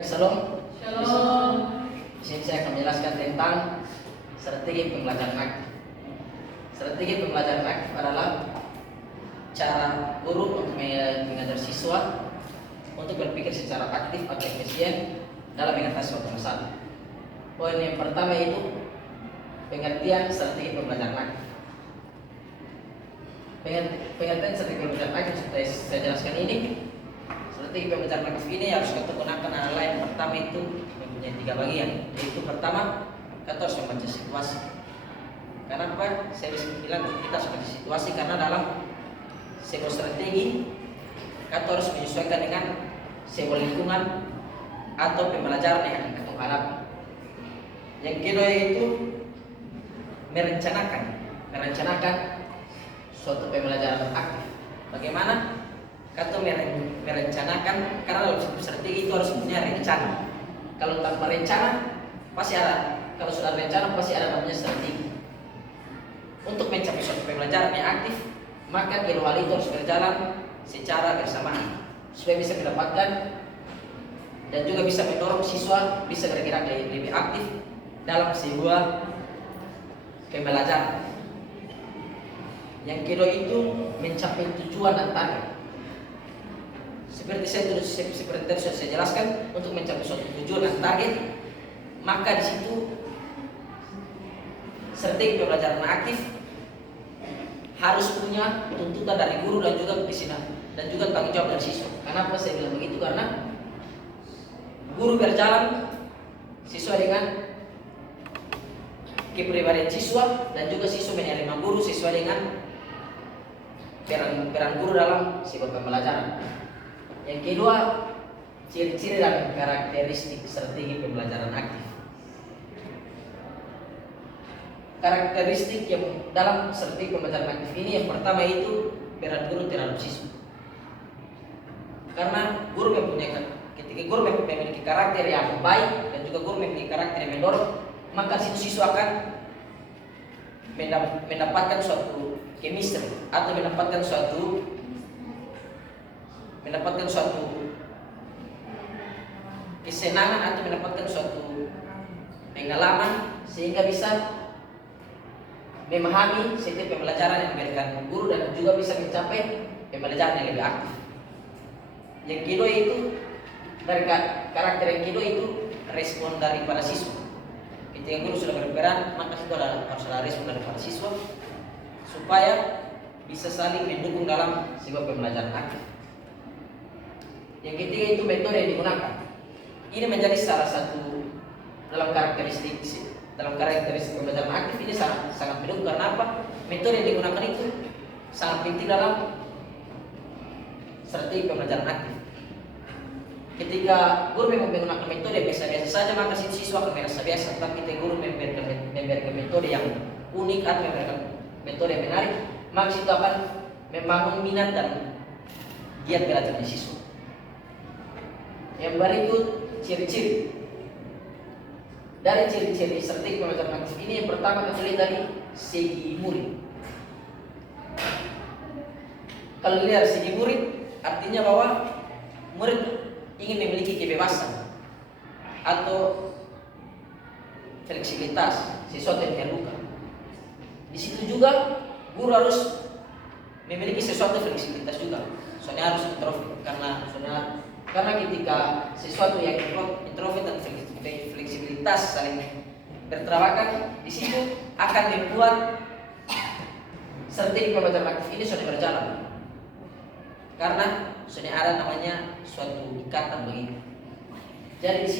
Shalom. Shalom. Di sini saya akan menjelaskan tentang strategi pembelajaran aktif. Strategi pembelajaran aktif adalah cara guru untuk mengajar siswa untuk berpikir secara aktif atau efisien dalam mengatasi suatu masalah. Poin yang pertama itu pengertian strategi pembelajaran aktif. Pengertian strategi pembelajaran aktif seperti saya jelaskan ini. Strategi pembelajaran aktif ini harus kita gunakan adalah yang pertama itu mempunyai 3 bagian. Yaitu pertama, kita harus membaca situasi. Kenapa saya bisa bilang kita harus membaca situasi? Karena dalam sebuah strategi kita harus menyesuaikan dengan sebuah lingkungan atau pembelajaran yang akan kita hadapi. Yang kedua itu merencanakan suatu pembelajaran aktif. Bagaimana? Kita merencanakan, karena dalam sebuah strategi itu harus punya rencana. Kalau tanpa rencana pasti ada, kalau sudah rencana pasti ada namanya strategi. Untuk mencapai suatu pembelajaran yang aktif, maka kedua hal itu harus berjalan secara bersamaan supaya bisa mendapatkan dan juga bisa mendorong siswa bisa bergerak lebih aktif dalam sebuah pembelajaran. Yang kedua itu mencapai tujuan dan target. Seperti saya jelaskan, untuk mencapai suatu tujuan dan target, maka di situ strategi pembelajaran aktif harus punya tuntutan dari guru dan juga dan juga tanggung jawab dari siswa. Kenapa saya bilang begitu? Karena guru berjalan sesuai dengan kepribadian siswa dan juga siswa menerima guru sesuai dengan peran guru dalam sebuah pembelajaran. Yang kedua, ciri-ciri dan karakteristik strategi pembelajaran aktif. Karakteristik yang dalam strategi pembelajaran aktif ini, yang pertama itu peran guru terhadap siswa. Karena guru ketika guru memiliki karakter yang baik dan juga guru memiliki karakter yang mendorong, maka siswa akan mendapatkan suatu chemistry atau mendapatkan suatu kesenangan atau mendapatkan suatu pengalaman sehingga bisa memahami setiap pembelajaran yang diberikan guru dan juga bisa mencapai pembelajaran yang lebih aktif. Yang kedua itu dari karakter yang kedua itu respon daripada siswa. Ketika guru sudah berperan, maka itu harus ada respon daripada siswa supaya bisa saling mendukung dalam sebuah pembelajaran aktif. Yang ketiga itu metode yang digunakan. Ini menjadi salah satu dalam karakteristik pembelajaran aktif ini sangat mendukung. Karena apa? Metode yang digunakan itu sangat penting dalam strategi pembelajaran aktif. Ketika guru memang menggunakan metode biasa-biasa saja, maka siswa akan merasa biasa. Tapi ketika guru memberikan metode yang unik atau memberikan metode yang menarik, maka itu akan membangun minat dan giat belajar di siswa. Yang berikut ciri-ciri. Dari ciri-ciri strategi pembelajaran aktif ini, yang pertama kita lihat dari segi murid. Kalau lihat segi murid, artinya bahwa murid ingin memiliki kebebasan atau fleksibilitas, sesuatu yang terbuka. Di situ juga guru harus memiliki sesuatu fleksibilitas juga. Soalnya harus introvert karena ketika sesuatu yang introvert dan fleksibilitas saling bertabrakan, di situ akan membuat strategi pembelajaran aktif ini sudah berjalan. Karena sudah ada namanya suatu ikatan begitu. Jadi di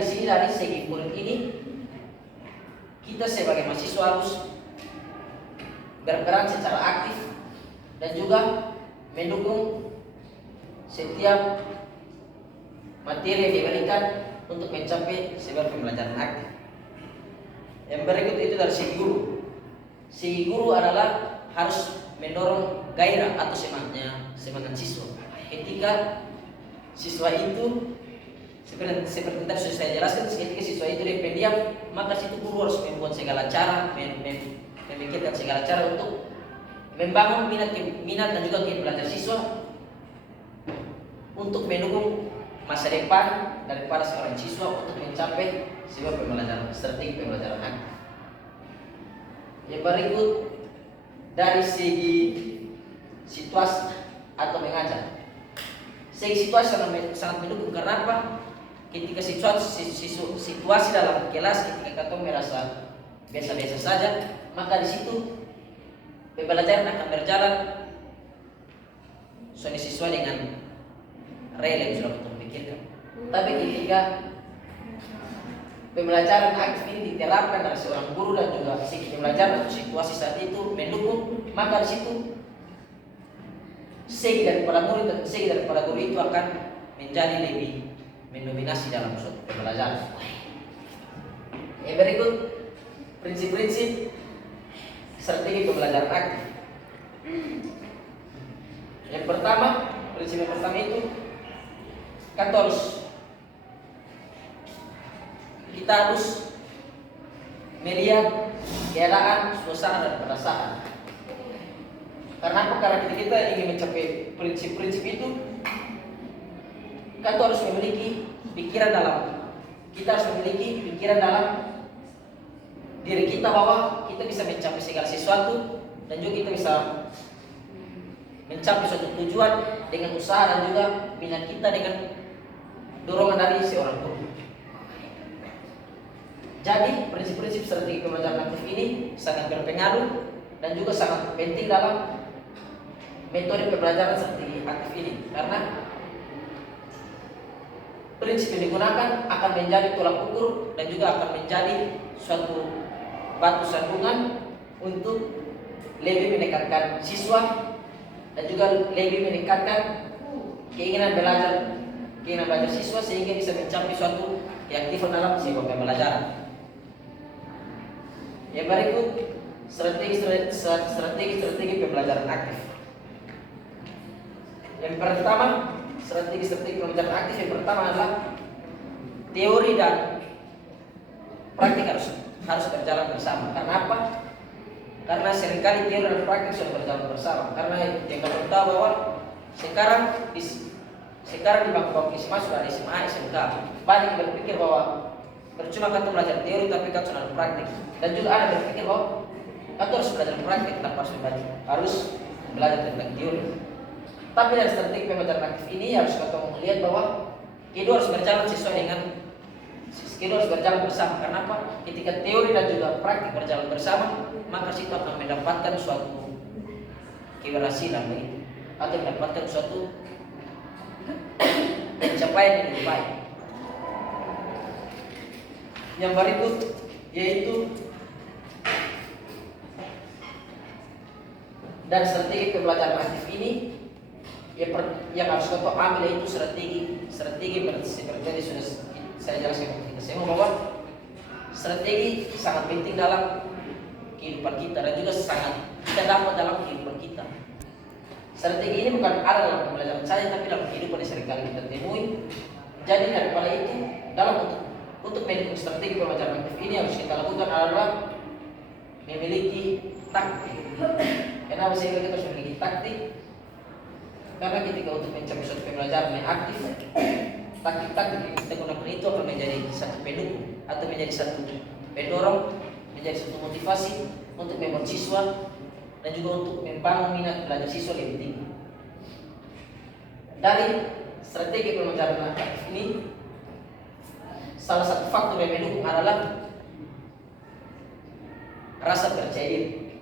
sini dari segi murid ini, kita sebagai mahasiswa harus berperan secara aktif dan juga mendukung setiap materi yang diberikan untuk mencapai sebuah pembelajaran aktif. Yang berikut itu dari segi guru. Segi guru adalah harus mendorong gairah atau semangat siswa. Ketika siswa itu seperti tadi sudah saya jelaskan, ketika siswa itu dia pendiam, maka situ guru harus membuat segala cara, memikirkan segala cara untuk membangun minat dan juga giat belajar siswa untuk mendukung masa depan daripada seorang siswa untuk mencapai sebuah pembelajaran strategi pembelajaran aktif. Yang berikut dari segi situasi atau mengajar. Segi situasi sangat mendukung. Karena apa? Ketika situasi dalam kelas ketika kita merasa biasa-biasa saja, maka di situ pembelajaran akan berjalan sesuai dengan rel yang sudah kita pikirkan. Tapi ketika pembelajaran aktif ini diterapkan dari seorang guru dan juga pembelajaran atau situasi saat itu mendukung, maka di situ segi daripada murid dan segi daripada guru itu akan menjadi lebih mendominasi dalam suatu pembelajaran. Yang berikut prinsip-prinsip strategi pembelajaran aktif. Yang pertama, prinsip yang pertama itu kita harus melihat keadaan, suasana dan perasaan. Karena apa? Karena kita ingin mencapai prinsip-prinsip itu, kita harus memiliki pikiran dalam. Kita harus memiliki pikiran dalam diri kita bahwa kita bisa mencapai segala sesuatu dan juga kita bisa mencapai suatu tujuan dengan usaha dan juga minat kita dengan dorongan dari seorang guru. Jadi prinsip-prinsip strategi pembelajaran aktif ini sangat berpengaruh dan juga sangat penting dalam metode pembelajaran strategi aktif ini, karena prinsip yang digunakan akan menjadi tolak ukur dan juga akan menjadi suatu batu sandungan untuk lebih mendekatkan siswa dan juga lebih meningkatkan keinginan belajar siswa sehingga bisa mencapai suatu keaktifan dalam sebuah pembelajaran. Yang berikut strategi pembelajaran aktif. Yang pertama, strategi pembelajaran aktif yang pertama adalah teori dan praktik harus berjalan bersama. Karena apa? Karena seringkali teori dan praktik sudah berjalan bersama. Karena yang kita tahu bahwa sekarang di bangku-bangku SMA sudah ada SMA, SMK. Banyak yang berpikir bahwa percuma kita belajar teori tapi kita sudah praktik. Dan juga ada yang berpikir bahwa kita harus belajar praktik tanpa harus belajar tentang teori. Tapi dari strategi pembelajaran aktif ini harus kita melihat bahwa kedua harus berjalan bersama. Karena apa? Ketika teori dan juga praktik berjalan bersama, maka situ akan mendapatkan suatu keberhasilan atau mendapatkan suatu pencapaian yang lebih baik. Yang berikut yaitu dan strategi pembelajaran aktif ini yang harus kita ambil yaitu strategi seperti tadi sudah saya jelaskan kita semua bahwa strategi sangat penting dalam kehidupan kita dan juga sangat kita dapat dalam kehidupan kita. Strategi ini bukan ada dalam pembelajaran saja tapi dalam kehidupan yang seringkali kita temui. Jadi daripada itu untuk mendukung strategi pembelajaran aktif ini harus kita lakukan adalah memiliki taktik. Kenapa sehingga kita harus memiliki taktik? Karena ketika untuk mencapai suatu pembelajaran yang aktif, taktik-taktik yang kita gunakan itu akan menjadi satu pendukung atau menjadi satu pendorong, menjadi satu motivasi untuk membuat siswa dan juga untuk membangun minat belajar siswa lebih tinggi. Dari strategi pembelajaran aktif ini, salah satu faktor yang mendukung adalah rasa percaya diri.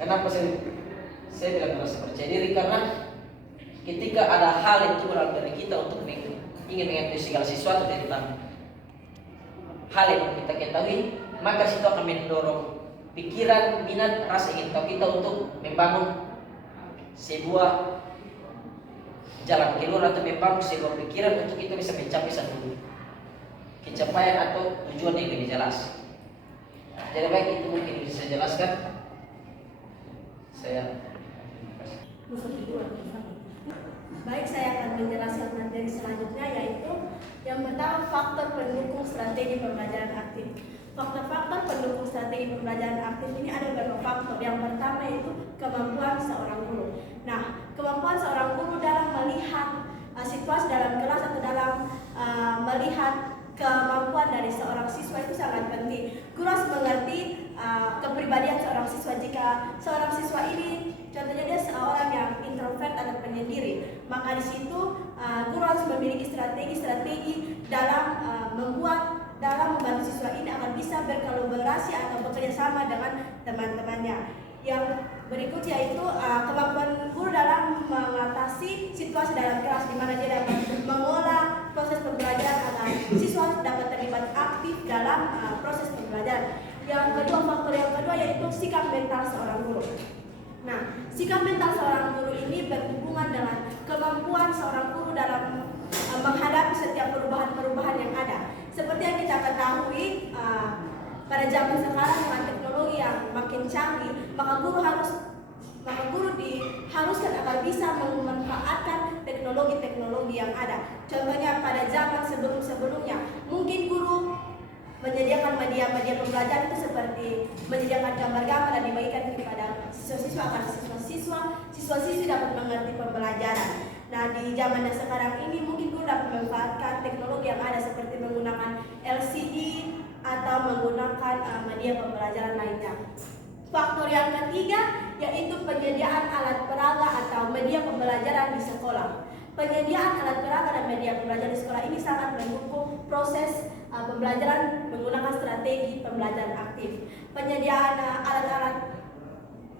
Kenapa saya bilang rasa percaya diri? Karena ketika ada hal yang tumbuh dalam diri kita untuk ingin mengetahui segala sesuatu tentang hal yang kita ketahui, maka situ akan mendorong pikiran, minat, rasa ingin tahu kita untuk membangun sebuah jalan keluar atau membangun sebuah pikiran untuk kita bisa mencapai satu pencapaian atau tujuan yang lebih jelas. Jadi baik itu mungkin bisa saya jelaskan. Baik, saya akan menjelaskan materi selanjutnya, yaitu yang pertama faktor pendukung strategi pembelajaran aktif. Faktor-faktor pendukung strategi pembelajaran aktif ini ada beberapa faktor. Yang pertama yaitu kemampuan seorang guru. Nah, kemampuan seorang guru dalam melihat situasi dalam kelas atau dalam melihat kemampuan dari seorang siswa itu sangat penting. Guru harus mengerti kepribadian seorang siswa. Jika seorang siswa ini contohnya dia seorang yang introvert atau penyendiri, maka di situ guru harus memiliki strategi dalam membantu siswa ini agar bisa berkolaborasi atau bekerja sama dengan teman-temannya. Yang berikutnya yaitu kemampuan guru dalam mengatasi situasi dalam kelas, di mana dia dapat mengolah proses pembelajaran agar siswa dapat terlibat aktif dalam proses pembelajaran. Yang kedua, faktor yang kedua yaitu sikap mental seorang guru. Nah, sikap mental seorang guru ini berhubungan dengan kemampuan seorang guru dalam menghadapi setiap perubahan-perubahan yang ada. Seperti yang kita ketahui, pada zaman sekarang dengan teknologi yang makin canggih, maka guru diharuskan agar bisa memanfaatkan teknologi-teknologi yang ada. Contohnya pada zaman sebelum-sebelumnya, mungkin guru menyediakan media-media pembelajaran itu seperti menyediakan gambar-gambar dan dibagikan kepada siswa-siswa agar siswa-siswi dapat mengerti pembelajaran. Nah, di zaman yang sekarang ini mungkin guru dapat memanfaatkan teknologi yang ada seperti menggunakan LCD atau menggunakan media pembelajaran lainnya. Faktor yang ketiga yaitu penyediaan alat peraga atau media pembelajaran di sekolah. Penyediaan alat peraga dan media pembelajaran di sekolah ini sangat mendukung proses pembelajaran menggunakan strategi pembelajaran aktif. Penyediaan alat-alat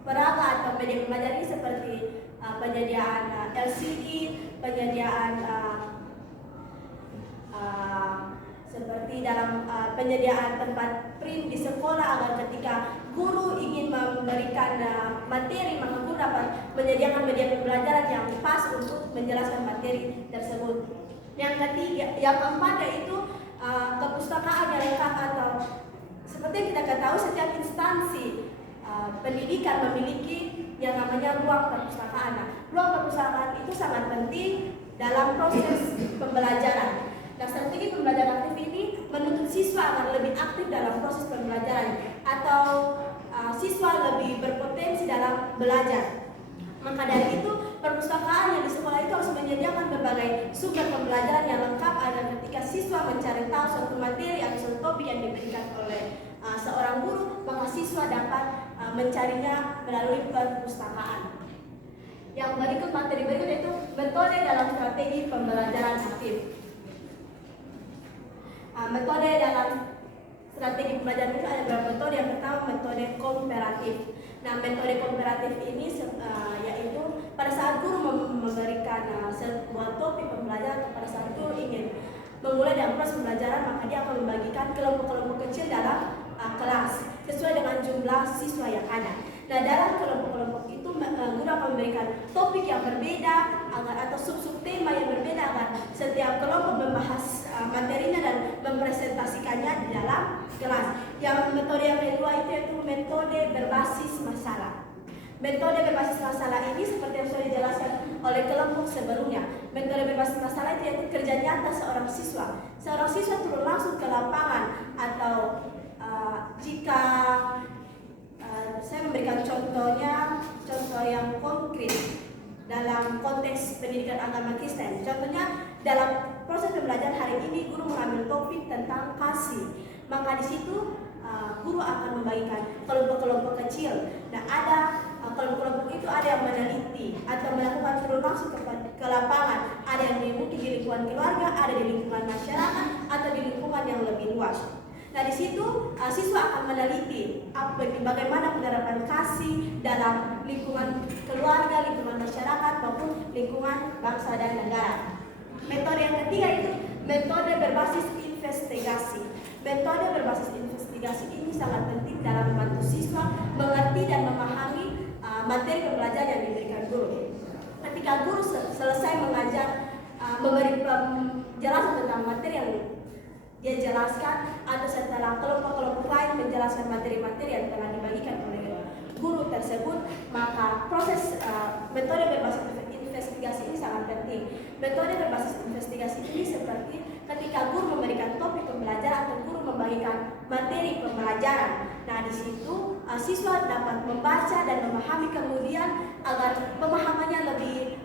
peraga atau media pembelajaran ini seperti penyediaan LCD, penyediaan seperti dalam penyediaan tempat print di sekolah agar ketika guru ingin memberikan materi, maka guru dapat menyediakan media pembelajaran yang pas untuk menjelaskan materi tersebut. Yang keempat yaitu kepustakaan yang lengkap, atau seperti yang kita ketahui setiap instansi pendidikan memiliki yang namanya ruang perpustakaan. Nah, ruang perpustakaan itu sangat penting dalam proses pembelajaran. Nah, strategi pembelajaran aktif ini menuntut siswa agar lebih aktif dalam proses pembelajaran atau siswa lebih berpotensi dalam belajar. Maka dari itu, perpustakaan yang di sekolah itu harus menyediakan berbagai sumber pembelajaran yang lengkap agar ketika siswa mencari tahu suatu materi atau suatu topik yang diberikan oleh seorang guru, maka siswa dapat mencarinya melalui perpustakaan. Yang berikut, materi berikut yaitu metode dalam strategi pembelajaran aktif. Metode dalam strategi pembelajaran itu ada beberapa metode. Yang pertama, metode komparatif. Nah, metode komparatif ini yaitu pada saat guru memberikan sebuah topik pembelajaran, atau pada saat guru ingin memulai dalam proses pembelajaran, maka dia akan membagikan kelompok-kelompok kecil dalam kelas sesuai dengan jumlah siswa yang ada. Nah, dalam kelompok-kelompok itu guru akan memberikan topik yang berbeda atau sub-sub tema yang berbeda agar setiap kelompok membahas materinya dan mempresentasikannya di dalam kelas. Yang metode yang kedua itu yaitu metode berbasis masalah. Metode berbasis masalah ini seperti yang sudah dijelaskan oleh kelompok sebelumnya. Metode berbasis masalah itu yaitu kerja nyata seorang siswa. Seorang siswa turun langsung ke lapangan, atau jika saya memberikan contoh yang konkret dalam konteks pendidikan agama Kristen. Contohnya dalam proses pembelajaran hari ini guru mengambil topik tentang kasih. Maka di situ guru akan membagikan kelompok-kelompok kecil. Nah, ada kelompok-kelompok itu ada yang meneliti atau melakukan turun langsung ke lapangan. Ada yang mungkin di lingkungan keluarga, ada di lingkungan masyarakat, atau di lingkungan yang lebih luas. Nah, di situ siswa akan meneliti bagaimana penerapan kasih dalam lingkungan keluarga, lingkungan masyarakat, maupun lingkungan bangsa dan negara. Metode yang ketiga itu metode berbasis investigasi. Metode berbasis investigasi ini sangat penting dalam membantu siswa mengerti dan memahami materi pembelajaran yang diberikan guru. Ketika guru selesai mengajar, memberi penjelasan tentang materi yang dia jelaskan, atau setelah kelompok-kelompok lain menjelaskan materi-materi yang telah dibagikan oleh guru tersebut, maka proses metode berbasis investigasi ini sangat penting. Metode berbasis investigasi ini seperti ketika guru memberikan topik pembelajaran atau guru membagikan materi pembelajaran. Nah, di situ siswa dapat membaca dan memahami kemudian agar pemahamannya lebih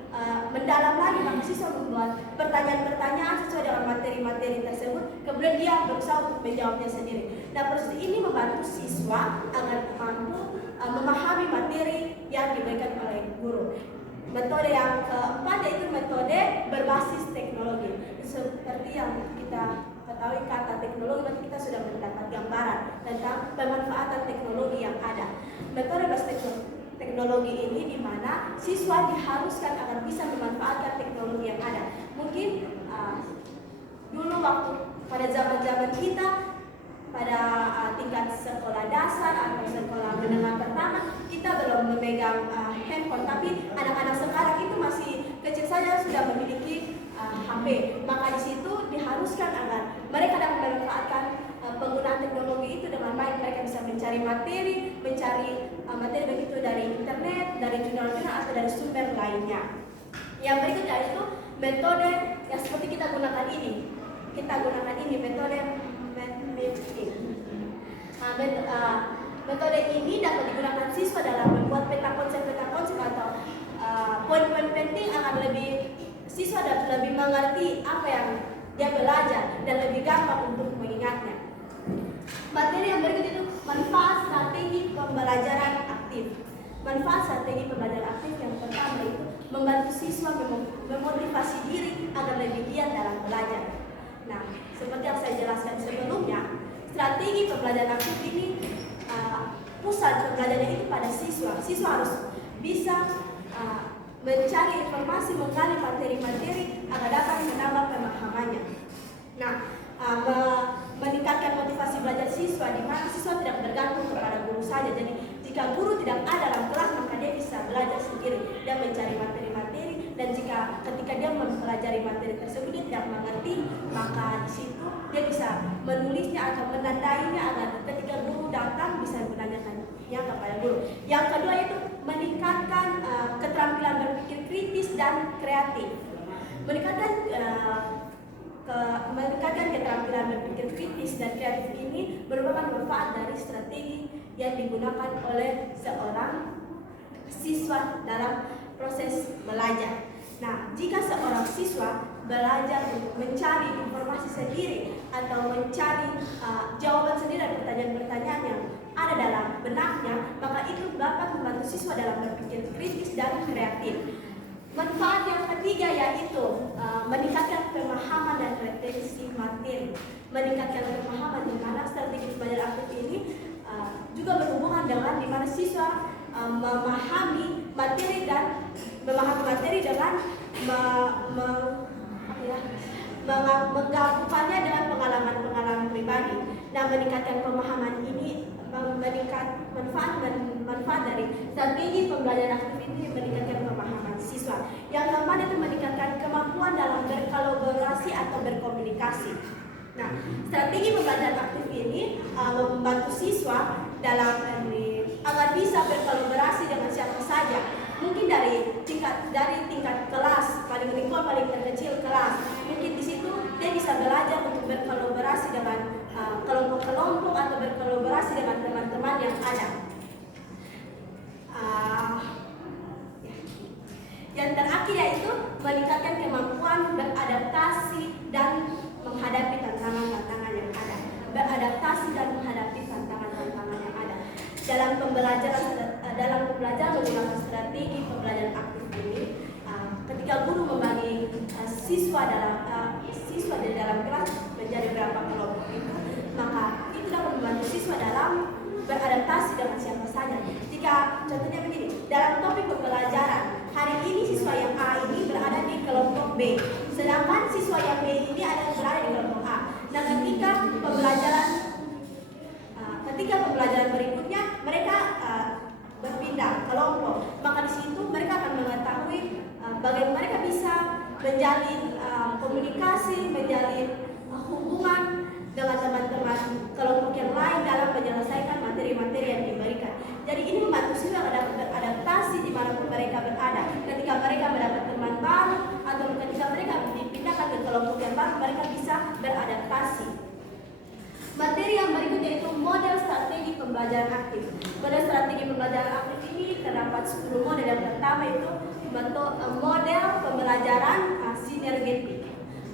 mendalam lagi, maka siswa membuat pertanyaan-pertanyaan sesuai dengan materi-materi tersebut, kemudian dia berusaha untuk menjawabnya sendiri. Nah, proses ini membantu siswa agar mampu memahami materi yang diberikan oleh guru. Metode yang keempat yaitu metode berbasis teknologi. Seperti yang kita ketahui kata teknologi, berarti kita sudah mendapat gambaran tentang pemanfaatan teknologi yang ada. Metode berbasis teknologi ini di mana siswa diharuskan agar bisa memanfaatkan teknologi yang ada. Mungkin dulu waktu pada zaman-zaman kita pada tingkat sekolah dasar atau sekolah menengah pertama, kita belum memegang handphone, tapi anak-anak sekarang itu masih kecil saja sudah memiliki HP. Maka di situ diharuskan agar mereka dapat memanfaatkan penggunaan teknologi itu dengan baik. Mereka bisa mencari materi begitu dari internet, dari jurnal-jurnal atau dari sumber lainnya. Yang berikutnya itu metode yang seperti kita gunakan ini. Metode metode ini dapat digunakan siswa dalam membuat peta konsep atau poin-poin penting agar siswa dapat lebih mengerti apa yang dia belajar dan lebih gampang untuk mengingatnya. Materi yang berikut itu manfaat strategi pembelajaran aktif. Manfaat strategi pembelajaran aktif yang pertama itu membantu siswa memotivasi diri agar lebih giat dalam belajar. Nah, seperti yang saya jelaskan sebelumnya, strategi pembelajaran aktif ini pusat pembelajarannya itu pada siswa. Siswa harus bisa mencari informasi, menggali materi-materi agar dapat menambah pemahamannya. Nah, meningkatkan motivasi belajar siswa di mana siswa tidak bergantung kepada guru saja. Jadi jika guru tidak ada dalam kelas, maka dia bisa belajar sendiri dan mencari materi-materi. Dan ketika dia mempelajari materi tersebut dia tidak mengerti, maka di situ dia bisa menulisnya atau menandainya agar ketika guru datang bisa menanyakannya kepada guru. Yang kedua itu meningkatkan keterampilan berpikir kritis dan kreatif. Meningkatkan keterampilan berpikir kritis dan kreatif ini merupakan manfaat dari strategi yang digunakan oleh seorang siswa dalam proses belajar. Nah, jika seorang siswa belajar untuk mencari informasi sendiri atau mencari jawaban sendiri dari pertanyaan-pertanyaan yang ada dalam benaknya, maka itu dapat membantu siswa dalam berpikir kritis dan kreatif. Manfaat yang ketiga yaitu meningkatkan pemahaman dan retensi materi. Meningkatkan pemahaman di mana strategi pembelajaran aktif ini juga berhubungan dengan di mana siswa memahami materi dengan menggabungkannya dengan pengalaman-pengalaman pribadi. Nah, meningkatkan pemahaman ini manfaat dari strategi pembelajaran aktif ini meningkatkan pemahaman siswa. Yang keempat itu meningkatkan kemampuan dalam berkolaborasi atau berkomunikasi. Nah, strategi pembelajaran aktif ini membantu siswa dalam agar bisa berkolaborasi dengan siapa saja. Mungkin dari tingkat kelas paling terkecil kelas. Mungkin di situ dia bisa belajar untuk berkolaborasi dengan kelompok-kelompok atau berkolaborasi dengan teman-teman yang ada. Yang terakhir yaitu meningkatkan kemampuan beradaptasi dan menghadapi tantangan-tantangan yang ada. Beradaptasi dan menghadapi tantangan-tantangan yang ada. Dalam pembelajaran menggunakan strategi pembelajaran aktif ini, ketika guru membagi siswa di dalam kelas menjadi berapa kelompok itu, maka itu dapat membantu siswa dalam beradaptasi dengan siapa saja. Jika contohnya begini, dalam topik pembelajaran hari ini siswa yang A ini berada di kelompok B, sedangkan siswa yang B ini berada di kelompok A. Nah, ketika pembelajaran berikutnya mereka berpindah kelompok, maka di situ mereka akan mengetahui bagaimana mereka bisa menjalin komunikasi, menjalin hubungan dengan teman-teman kelompok yang lain dalam menyelesaikan materi-materi yang diberikan. Jadi ini membantu siswa dapat beradaptasi dimanapun mereka berada. Ketika mereka mendapat teman baru atau ketika mereka dipindahkan ke kelompok yang baru, mereka bisa beradaptasi. Materi yang berikut yaitu model strategi pembelajaran aktif. Model strategi pembelajaran aktif ini terdapat 10 model. Yang pertama itu model pembelajaran sinergetik.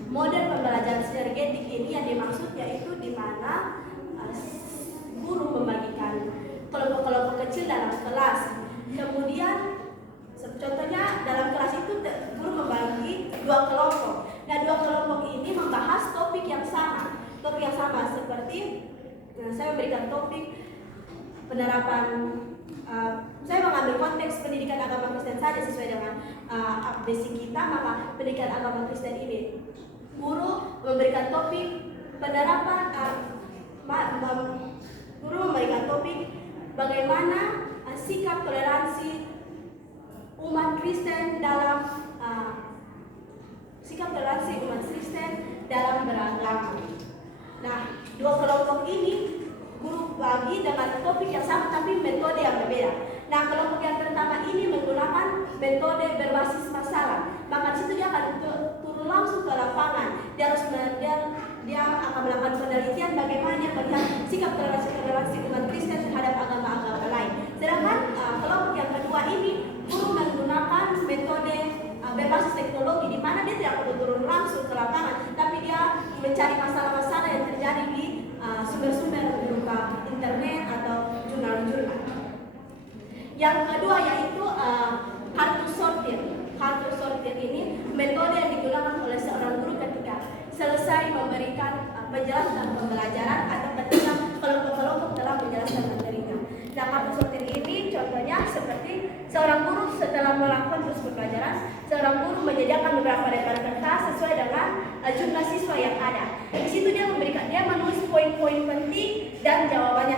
Model pembelajaran sinergetik ini yang dimaksud yaitu di mana guru membagikan kelompok-kelompok kecil dalam kelas. Kemudian contohnya dalam kelas itu guru membagi 2 kelompok. Nah, 2 kelompok ini membahas topik yang sama. Topik yang sama seperti saya memberikan topik penerapan, saya mengambil konteks pendidikan agama Kristen saja sesuai dengan basic kita, maka pendidikan agama Kristen ini guru memberikan topik penerapan, guru memberikan topik bagaimana sikap toleransi umat Kristen dalam beragama. Nah, 2 kelompok ini guru bagi dengan topik yang sama tapi metode yang berbeda. Nah, kelompok yang pertama ini menggunakan metode berbasis masalah. Maka di situ dia akan turun langsung ke lapangan. Dia akan melakukan penelitian bagaimana dia melihat sikap toleransi umat Kristen terhadap agama-agama lain. Sedangkan kelompok yang kedua ini guru menggunakan metode berbasis teknologi, di mana dia tidak perlu turun langsung ke lapangan, tapi dia mencari masalah-masalah yang terjadi di sumber-sumber berupa internet atau jurnal-jurnal. Yang kedua yaitu hard to sortir. Hard to sortir ini metode yang digunakan oleh seorang guru ketika selesai memberikan penjelasan pembelajaran atau ketika kelompok-kelompok telah menjelaskan materinya. Nah, hard to sortir ini contohnya seperti seorang guru setelah melakukan terus pembelajaran, seorang guru menyediakan beberapa lembar kertas sesuai dengan jumlah siswa yang ada. Di situ dia menulis poin-poin penting dan jawabannya